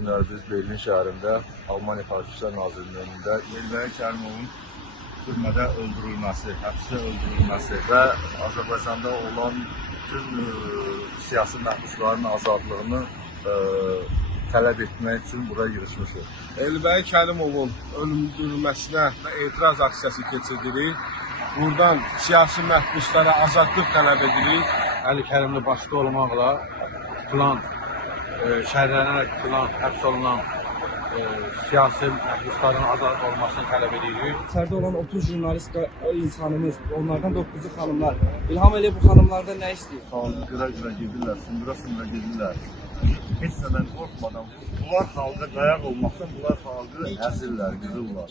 günlər biz Berlin şəhərində Almaniya Xarici İşlər Nazirliyində Elbəy Kərimovun türmədə öldürülməsi, həbsdə öldürülməsi və Azərbaycanda olan bütün siyasi məhbusların azadlığını tələb etmək üçün bura yığışmışıq. Elbəy Kərimovun öldürülməsinə və etiraz aksiyası keçiririk. Buradan siyasi məhbuslara azadlıq tələb edirik. Əli Kərimli başda olmaqla tutulan, şəhərlənərək tutulan, həbs olunan siyasi məhbusların azad olmasını tələb edirik. İçeride olan 30 jurnalist ve insanımız, onlardan 9'u hanımlar. İlham Əliyev bu hanımlardan ne istiyor? Gülə-gülə gedirlər, sındıra-sındıra gedirlər. Heç nədən qorxmadan, bunlar xalqa dayaq olmaqdan, bunlar xalqı əzirlər, qırırlar.